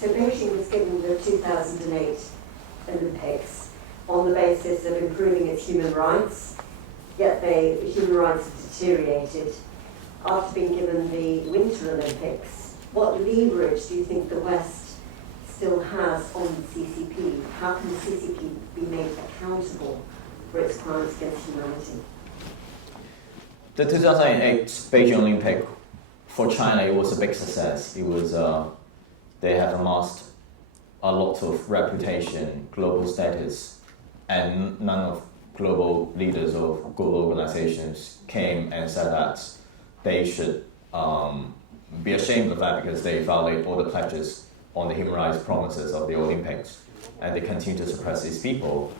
So Beijing was given the 2008 Olympics on the basis of improving its human rights, yet human rights have deteriorated. After being given the Winter Olympics, what leverage do you think the West still has on the CCP? How can the CCP be made accountable for its crimes against humanity? The 2008 Beijing Olympic for China, it was a big success. It was they have amassed a lot of reputation, global status, and none of global leaders of global organizations came and said that they should be ashamed of that because they violate all the pledges on the human rights promises of the Olympics, and they continue to suppress these people.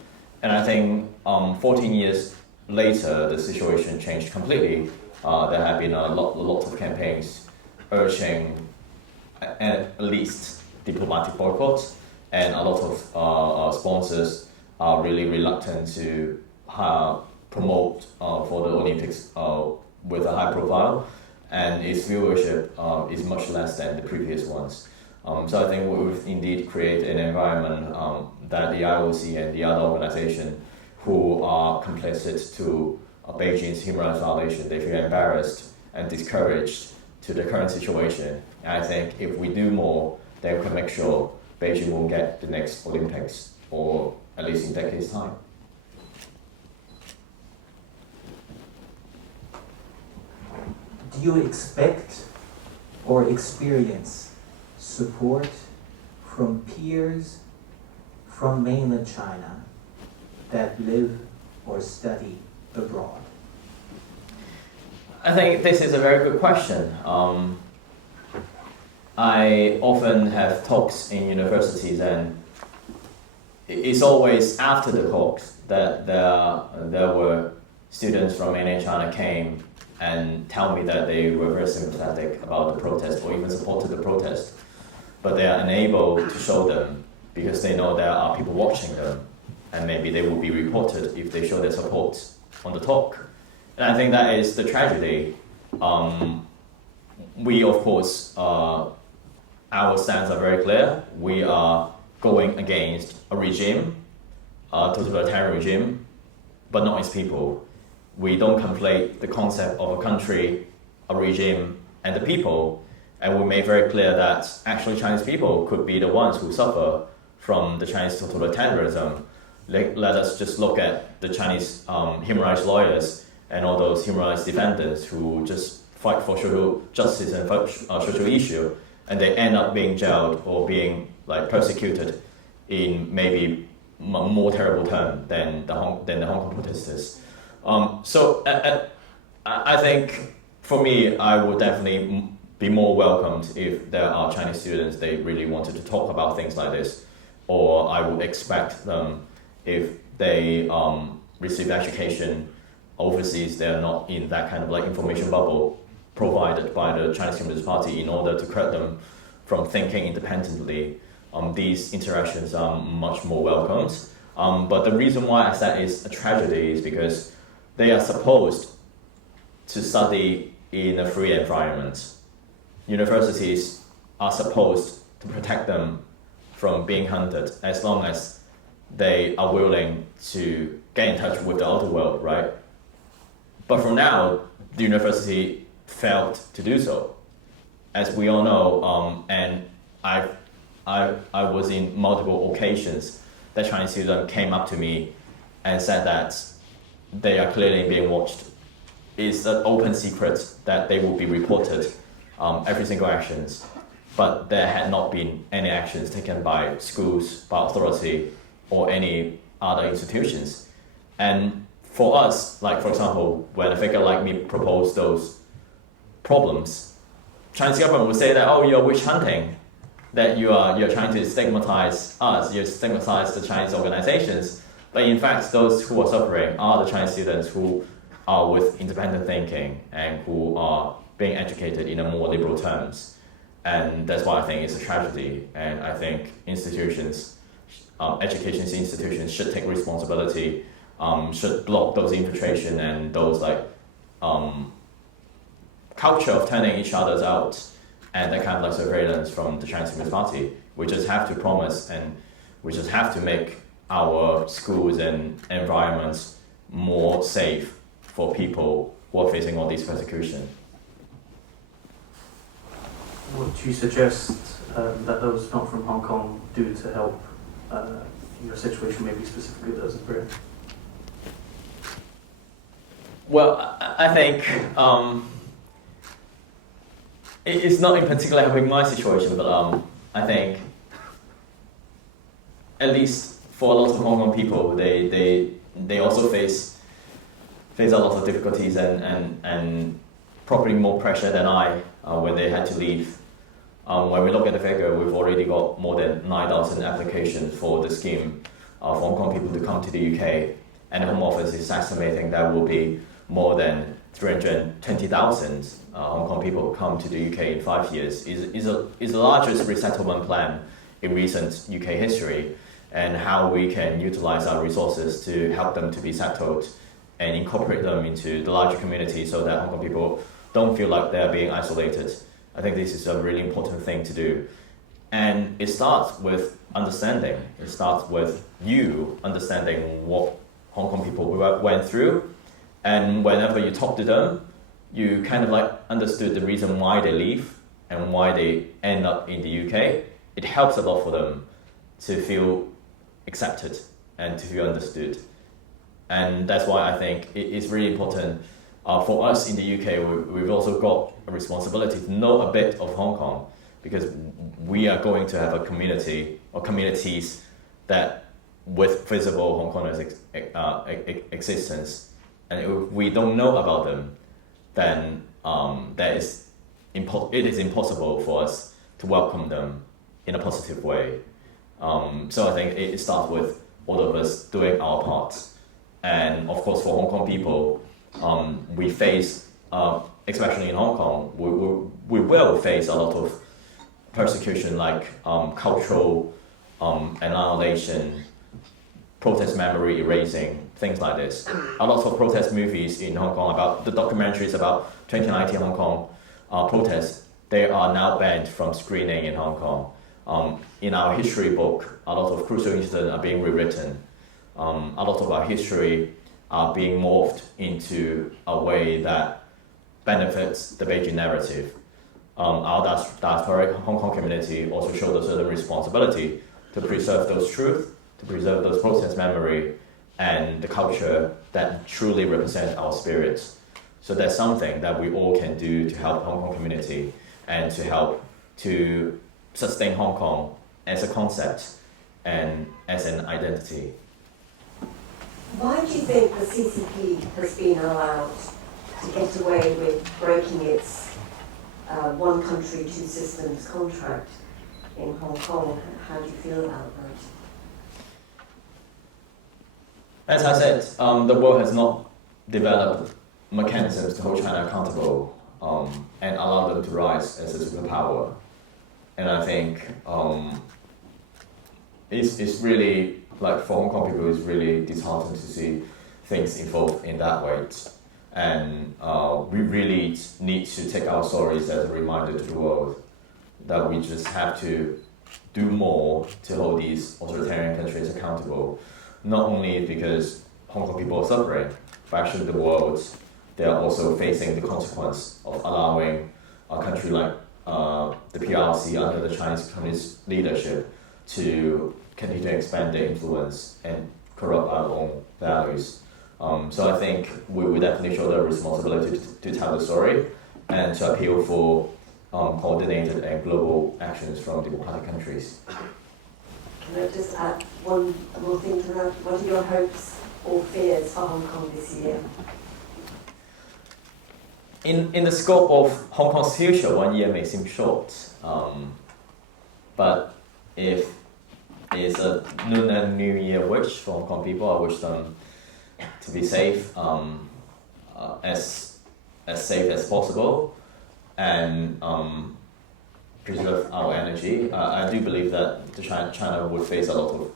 And I think 14 years later, the situation changed completely. There have been a lot of campaigns urging at least diplomatic boycotts, and a lot of sponsors are really reluctant to promote for the Olympics with a high profile, and its viewership is much less than the previous ones. So I think we've indeed created an environment that the IOC and the other organizations who are complicit to Beijing's human rights violation, they feel embarrassed and discouraged to the current situation. And I think if we do more, then we can make sure Beijing won't get the next Olympics, or at least in decades' time. Do you expect or experience support from peers from mainland China that live or study abroad? I think this is a very good question. I often have talks in universities, and it's always after the talks that there were students from mainland China came and tell me that they were very sympathetic about the protest or even supported the protest, but they are unable to show them because they know there are people watching them, and maybe they will be reported if they show their support on the talk. And I think that is the tragedy. We, of course, our stance are very clear. We are going against a regime, a totalitarian regime, but not its people. We don't conflate the concept of a country, a regime, and the people, and we made very clear that actually Chinese people could be the ones who suffer from the Chinese totalitarianism. Let us just look at the Chinese human rights lawyers and all those human rights defenders who just fight for social justice and social issue, and they end up being jailed or being persecuted in maybe a more terrible term than the Hong Kong protesters. So I think for me, I would definitely be more welcomed if there are Chinese students they really wanted to talk about things like this, or I would expect them if they receive education overseas, they're not in that kind of information bubble provided by the Chinese Communist Party in order to curb them from thinking independently. These interactions are much more welcomed. But the reason why I said it's a tragedy is because they are supposed to study in a free environment. Universities are supposed to protect them from being hunted as long as they are willing to get in touch with the outer world, right? But for now, the university failed to do so. As we all know, and I was in multiple occasions that Chinese students came up to me and said that they are clearly being watched. It's an open secret that they will be reported every single actions, but there had not been any actions taken by schools, by authority, or any other institutions. And for us, for example, when a figure like me proposed those problems, Chinese government would say that, oh, you're witch hunting, that you're trying to stigmatize us, you stigmatize the Chinese organizations. But in fact, those who are suffering are the Chinese students who are with independent thinking and who are being educated in a more liberal terms. And that's why I think it's a tragedy. And I think institutions, education institutions should take responsibility, should block those infiltration and those culture of turning each other out and that kind of surveillance from the Chinese Communist Party We just have to promise, and we just have to make our schools and environments more safe for people who are facing all these persecution. What do you suggest that those not from Hong Kong do to help your situation, maybe specifically those in Britain? Well, I think it's not in particular helping my situation, but I think at least for a lot of Hong Kong people, they also face a lot of difficulties and probably more pressure than I when they had to leave. When we look at the figure, we've already got more than 9,000 applications for the scheme for Hong Kong people to come to the UK, and the Home Office is estimating there will be more than 320,000 Hong Kong people come to the UK in 5 years. Is the largest resettlement plan in recent UK history, and how we can utilize our resources to help them to be settled and incorporate them into the larger community so that Hong Kong people don't feel like they're being isolated. I think this is a really important thing to do. And it starts with understanding. It starts with you understanding what Hong Kong people went through. And whenever you talk to them, you kind of like understood the reason why they leave and why they end up in the UK. It helps a lot for them to feel accepted and to feel understood. And that's why I think it is really important for us in the UK. We've also got a responsibility to know a bit of Hong Kong, because we are going to have a community or communities that with visible Hong Kongers existence. And if we don't know about them, then it is impossible for us to welcome them in a positive way. So I think it starts with all of us doing our part. And of course, for Hong Kong people, we face, especially in Hong Kong, we will face a lot of persecution, like cultural annihilation, protest memory erasing, things like this. A lot of protest movies in Hong Kong, about the documentaries about 2019 Hong Kong protests, they are now banned from screening in Hong Kong. In our history book, a lot of crucial incidents are being rewritten. A lot of our history are being morphed into a way that benefits the Beijing narrative. Our diasporic Hong Kong community also showed a certain responsibility to preserve those truths, to preserve those protest memory and the culture that truly represent our spirits. So that's something that we all can do to help Hong Kong community and to help to sustain Hong Kong as a concept and as an identity. Why do you think the CCP has been allowed to get away with breaking its one country, two systems contract in Hong Kong? How do you feel about that? As I said, the world has not developed mechanisms to hold China accountable and allow them to rise as a superpower. And I think it's really, like for Hong Kong people, it's really disheartening to see things evolve in that way. And we really need to take our stories as a reminder to the world that we just have to do more to hold these authoritarian countries accountable. Not only because Hong Kong people are suffering, but actually the world, they are also facing the consequence of allowing a country like the PRC under the Chinese Communist leadership to continue to expand their influence and corrupt our own values. So I think we definitely show the responsibility to tell the story and to appeal for coordinated and global actions from democratic countries. Can I just add one more thing to that? What are your hopes or fears for Hong Kong this year? In the scope of Hong Kong's future, 1 year may seem short, but if it's a Lunar New Year wish for Hong Kong people, I wish them to be safe, as safe as possible, and preserve our energy. I do believe that China would face a lot of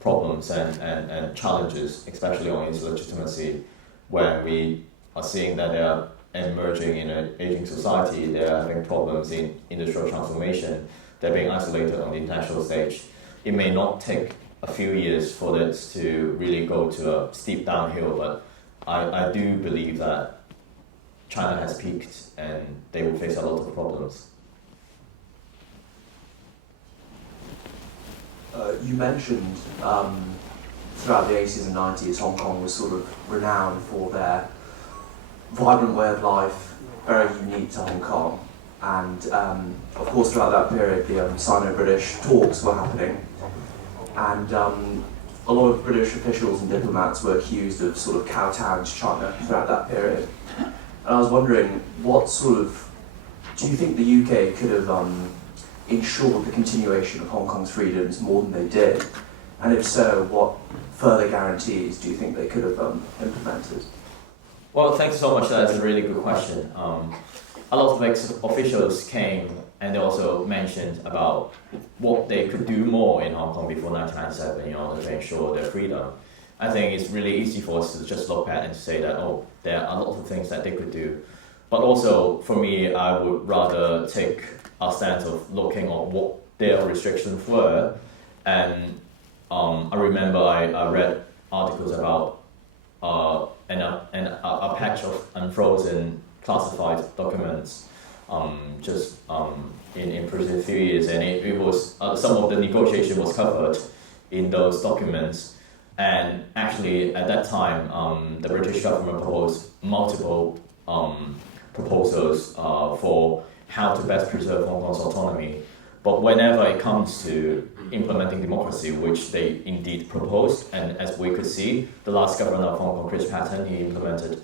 problems and challenges, especially on its legitimacy, when we are seeing that they are emerging in an aging society, they are having problems in industrial transformation, they're being isolated on the international stage. It may not take a few years for it to really go to a steep downhill, but I do believe that China has peaked and they will face a lot of problems. You mentioned throughout the 80s and 90s, Hong Kong was sort of renowned for their vibrant way of life, very unique to Hong Kong. And of course, throughout that period, the Sino-British talks were happening. And a lot of British officials and diplomats were accused of sort of kowtowing to China throughout that period. And I was wondering, what sort of, do you think the UK could have ensured the continuation of Hong Kong's freedoms more than they did? And if so, what further guarantees do you think they could have implemented? Well, thanks so much. That's a really good question. A lot of officials came and they also mentioned about what they could do more in Hong Kong before 1997 in order to ensure their freedom. I think it's really easy for us to just look at and say that, oh, there are a lot of things that they could do. But also, for me, I would rather take a stance of looking at what their restrictions were. And I remember I read articles about a patch of unfrozen classified documents in previous few years, and it was some of the negotiation was covered in those documents. And actually, at that time, the British government proposed multiple proposals for how to best preserve Hong Kong's autonomy. But whenever it comes to implementing democracy, which they indeed proposed, and as we could see, the last governor of Hong Kong, Chris Patten, he implemented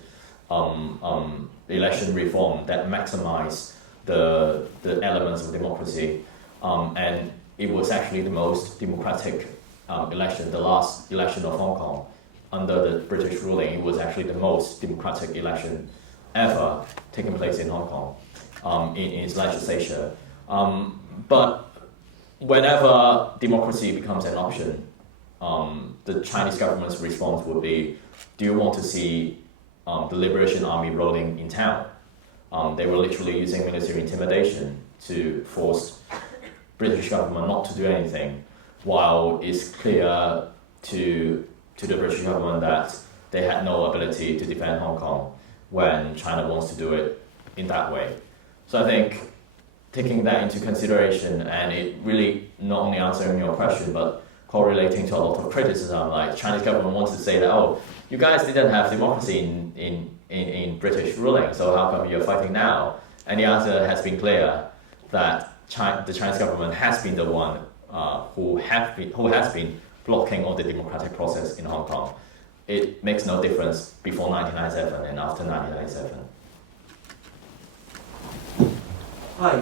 election reform that maximized the elements of democracy, and it was actually the most democratic election, the last election of Hong Kong under the British ruling. It was actually the most democratic election ever taking place in Hong Kong in its legislature. But whenever democracy becomes an option, the Chinese government's response would be, do you want to see the Liberation Army rolling in town? They were literally using military intimidation to force British government not to do anything, while it's clear to the British government that they had no ability to defend Hong Kong when China wants to do it in that way. So I think taking that into consideration, and it really not only answering your question, but correlating to a lot of criticism, like Chinese government wants to say that, oh, you guys didn't have democracy in British ruling, so how come you're fighting now? And the answer has been clear that the Chinese government has been the one who has been blocking all the democratic process in Hong Kong. It makes no difference before 1997 and after 1997. Hi,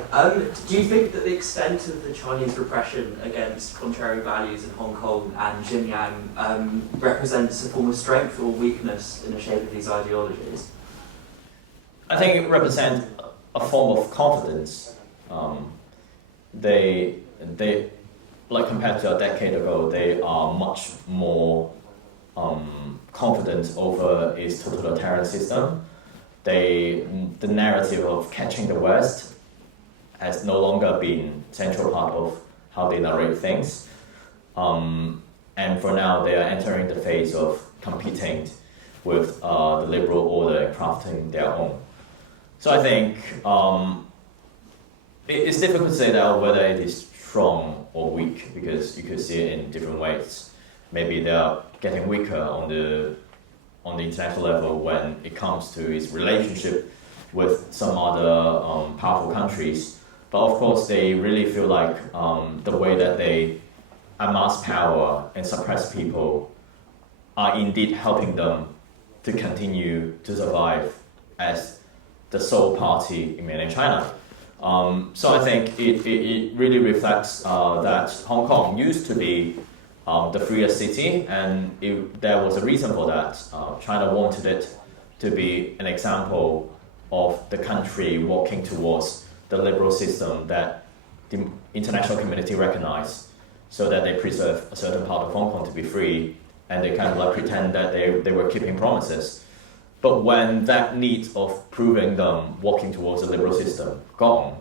do you think that the extent of the Chinese repression against contrary values in Hong Kong and Xinjiang represents a form of strength or weakness in the shape of these ideologies? I think it represents a form of confidence. They like compared to a decade ago, they are much more confident over its totalitarian system. The narrative of catching the West has no longer been central part of how they narrate things. And for now, they are entering the phase of competing with the liberal order and crafting their own. So I think it's difficult to say that whether it is strong or weak, because you could see it in different ways. Maybe they are getting weaker on the international level when it comes to its relationship with some other powerful countries. But of course, they really feel like the way that they amass power and suppress people are indeed helping them to continue to survive as the sole party in mainland China. So I think it really reflects that Hong Kong used to be the freest city, and there was a reason for that. China wanted it to be an example of the country walking towards the liberal system that the international community recognized, so that they preserve a certain part of Hong Kong to be free, and they kind of like pretend that they were keeping promises. But when that need of proving them walking towards a liberal system gone,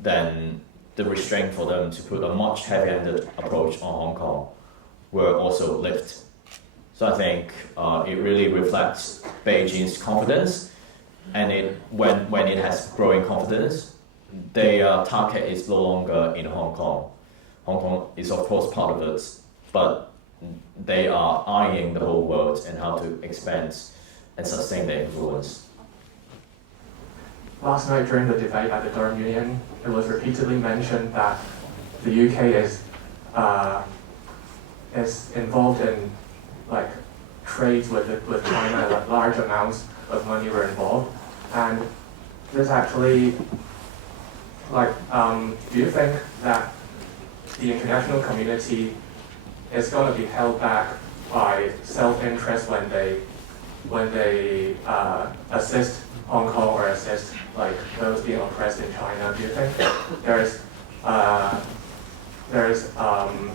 then the restraint for them to put a much heavy-handed approach on Hong Kong were also lifted. So I think it really reflects Beijing's confidence, and when it has growing confidence, their target is no longer in Hong Kong. Hong Kong is of course part of it, but they are eyeing the whole world and how to expand and sustain their influence. Last night during the debate at the Durham Union, it was repeatedly mentioned that the UK is involved in like trades with China, like large amounts of money were involved, and this actually, like, do you think that the international community is going to be held back by self-interest when they assist Hong Kong or assist like those being oppressed in China? Do you think there's a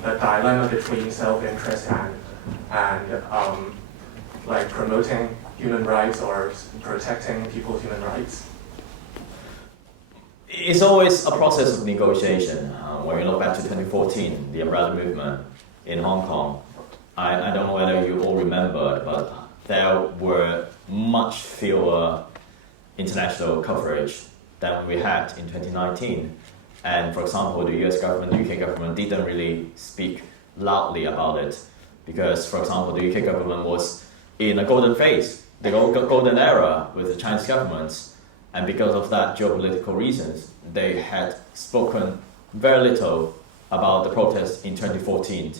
dilemma between self-interest and like promoting human rights or protecting people's human rights? It's always a process of negotiation. When we look back to 2014, the umbrella movement in Hong Kong, I don't know whether you all remember, but there were much fewer international coverage than we had in 2019. And for example, the US government, the UK government didn't really speak loudly about it because, for example, the UK government was in a golden phase, the golden era with the Chinese government. And because of that geopolitical reasons, they had spoken very little about the protests in 2014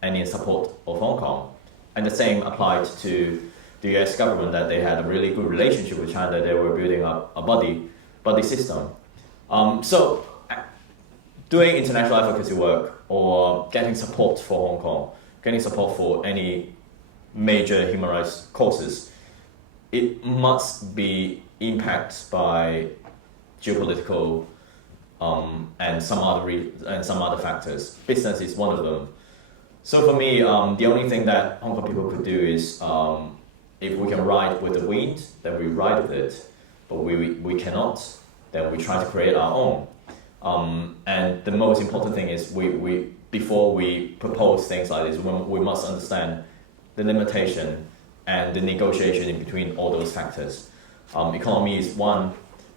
and in support of Hong Kong. And the same applied to the US government, that they had a really good relationship with China, they were building up a buddy system. So doing international advocacy work or getting support for Hong Kong, getting support for any major human rights causes, it must be impacted by geopolitical and some other factors. Business is one of them. So for me, the only thing that Hong Kong people could do is, if we can ride with the wind, then we ride with it. But we cannot, then we try to create our own. And the most important thing is we before we propose things like this, we must understand the limitation and the negotiation in between all those factors. Economy is one.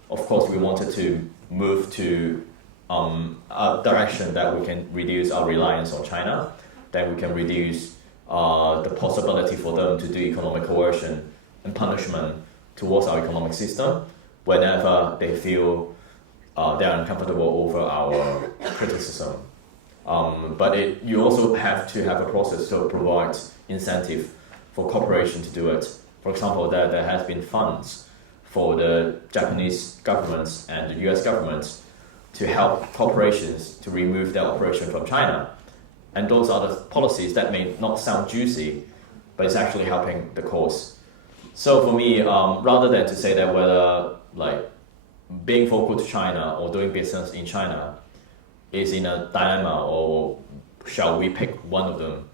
Of course, we wanted to move to a direction that we can reduce our reliance on China, that we can reduce the possibility for them to do economic coercion and punishment towards our economic system whenever they feel they're uncomfortable over our criticism. But you also have to have a process to provide incentive for corporation to do it. For example, there has been funds for the Japanese government and the US government to help corporations to remove their operation from China. And those are the policies that may not sound juicy, but it's actually helping the cause. So for me, rather than to say that whether like being vocal to China or doing business in China is in a dilemma or shall we pick one of them,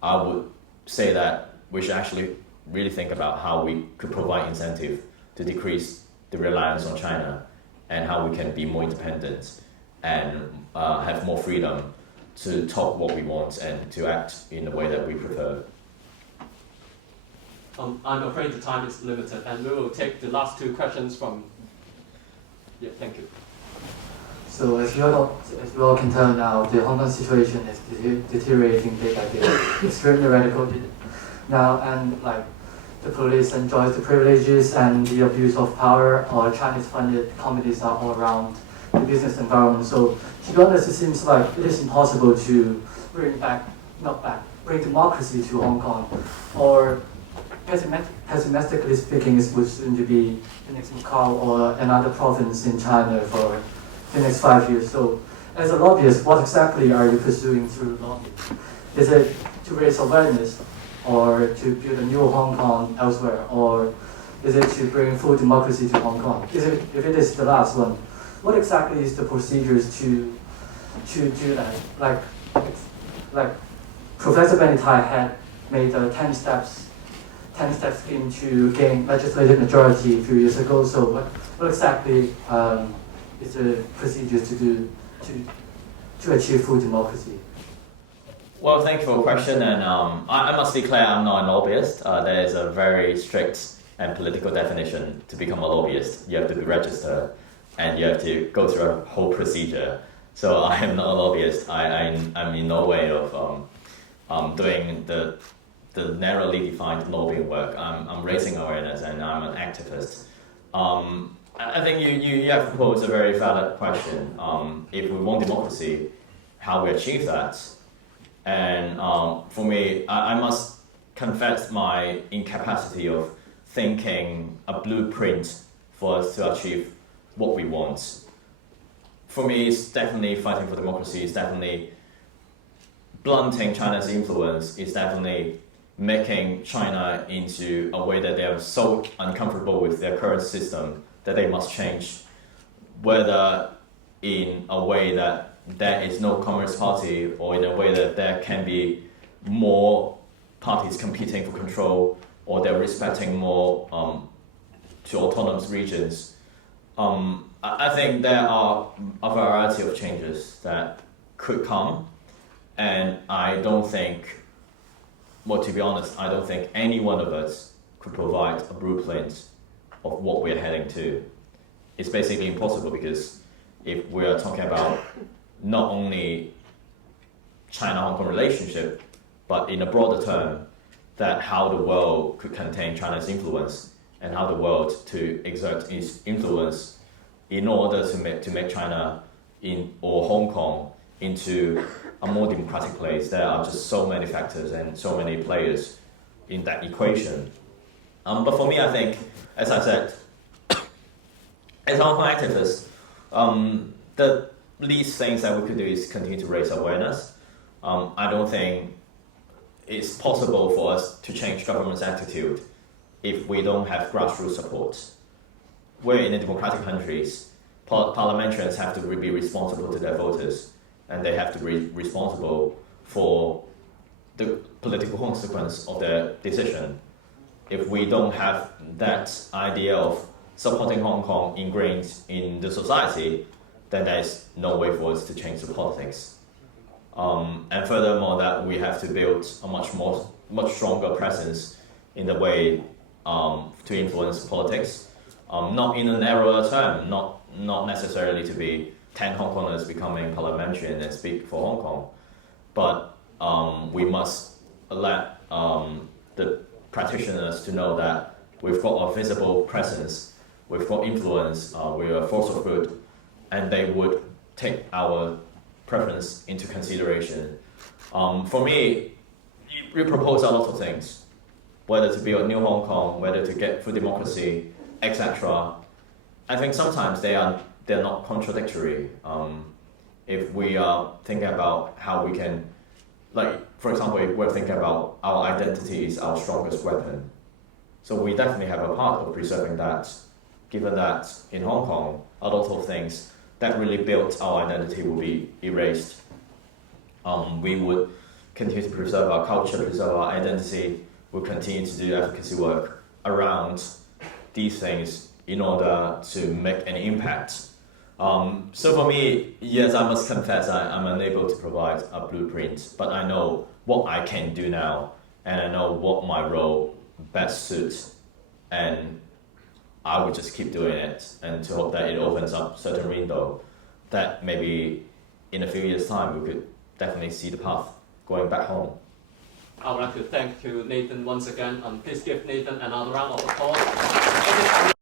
I would say that we should actually really think about how we could provide incentive to decrease the reliance on China and how we can be more independent and have more freedom to talk what we want and to act in the way that we prefer. I'm afraid the time is limited, and we will take the last two questions from. Yeah, thank you. So as you all can tell now, the Hong Kong situation is deteriorating day by day, extremely radical now, and like the police enjoys the privileges and the abuse of power, or Chinese-funded comedies are all around the business environment. So to be honest, it seems like it is impossible to bring democracy to Hong Kong, or pessimistically speaking, it would soon to be the next Macau or another province in China for the next 5 years. So as a lobbyist, what exactly are you pursuing through lobbying? Is it to raise awareness, or to build a new Hong Kong elsewhere, or is it to bring full democracy to Hong Kong? If it is the last one, what exactly is the procedures to do that? Like Professor Benitez had made a 10-step scheme to gain legislative majority a few years ago. So what exactly is the procedure to do to achieve full democracy? Well, thank you for the question, and I must declare I'm not a lobbyist. There is a very strict and political definition to become a lobbyist. You have to be registered, and you have to go through a whole procedure. So I am not a lobbyist. I'm in no way of doing the narrowly defined lobbying work. I'm raising awareness, and I'm an activist. I think you have posed a very valid question. If we want democracy, how we achieve that? And for me, I must confess my incapacity of thinking a blueprint for us to achieve what we want. For me, it's definitely fighting for democracy. It's definitely blunting China's influence. It's definitely making China into a way that they are so uncomfortable with their current system that they must change, whether in a way that there is no Communist Party or in a way that there can be more parties competing for control, or they're respecting more to autonomous regions. I think there are a variety of changes that could come, and I don't think, well, to be honest, I don't think any one of us could provide a blueprint of what we're heading to. It's basically impossible, because if we are talking about not only China-Hong Kong relationship, but in a broader term, that how the world could contain China's influence, and how the world to exert its influence in order to make China or Hong Kong into a more democratic place. There are just so many factors and so many players in that equation. But for me, I think, as I said, as Hong Kong activists, the least things that we could do is continue to raise awareness. I don't think it's possible for us to change government's attitude if we don't have grassroots support. We're in a democratic countries. Parliamentarians have to be responsible to their voters, and they have to be responsible for the political consequence of their decision. If we don't have that idea of supporting Hong Kong ingrained in the society, then there is no way for us to change the politics. And furthermore, that we have to build a much stronger presence in the way to influence politics, not in a narrower term, not necessarily to be 10 Hong Kongers becoming parliamentarian and speak for Hong Kong, but we must let the practitioners to know that we've got a visible presence, we've got influence, we're a force of good, and they would take our preference into consideration. For me, we propose a lot of things, whether to build new Hong Kong, whether to get full democracy, etc. I think sometimes they're not contradictory. If we are thinking about how we can, like, for example, if we're thinking about our identity is our strongest weapon. So we definitely have a part of preserving that, given that in Hong Kong, a lot of things that really built our identity will be erased. We would continue to preserve our culture, preserve our identity. We'll continue to do advocacy work around these things in order to make an impact. So for me, yes, I must confess I'm unable to provide a blueprint, but I know what I can do now, and I know what my role best suits, and I would just keep doing it, and to hope that it opens up certain window that maybe in a few years' time we could definitely see the path going back home. I would like to thank Nathan once again. Please give Nathan another round of applause.